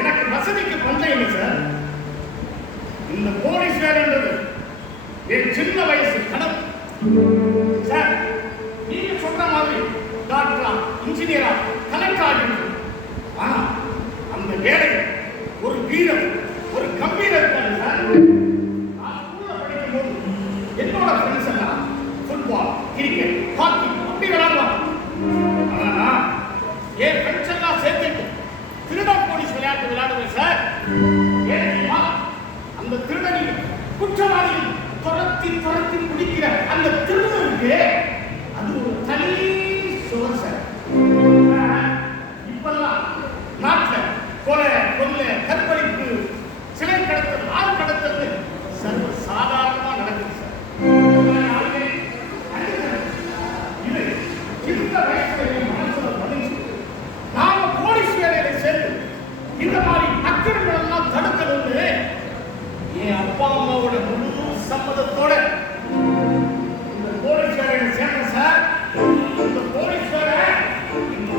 எனக்கு வசதிக்கு பஞ்சம் இல்லை சார். இந்த போலீஸ் வேலைன்றது என் சின்ன வயசு கனவு சார். நீங்க சொல்ற மாதிரி டாக்டரா, இன்ஜினியரா, கலெக்டரா இருக்கு. ஆனா அந்த வேலை ஒரு வீரம், ஒரு கம்பீரம் இருக்காது சார். நான் ஸ்கூல்ல படிக்கும் போது என்னோட ஃப்ரெண்ட்ஸ் எல்லாம் ஃபுட்பால், கிரிக்கெட், ஹாக்கி அப்படி விளையாடுவாங்க. ஆனா என் ஃப்ரெண்ட்ஸ் எல்லாம் சேர்த்துட்டு திருட போலீஸ் விளையாட்டு விளையாடுவேன் சார். ஏன்னா அந்த திருடனில் குற்றவாளியை துரத்தி துரத்தி பிடிக்கிற அந்த திருடனுக்கு அது ஒரு தனி சுகம் சார். இப்பெல்லாம் நாட்டில் கொலை, கொள்ளை, கற்பழிப்பு, சிலை கடத்தல், ஆள் கடத்தல் சர்வ சாதாரணமா நடக்குது சார். இது இந்த வயசுல மனசுல பதிஞ்சு நாம போலீஸ் வேலையில சேர்ந்து இந்த மாதிரி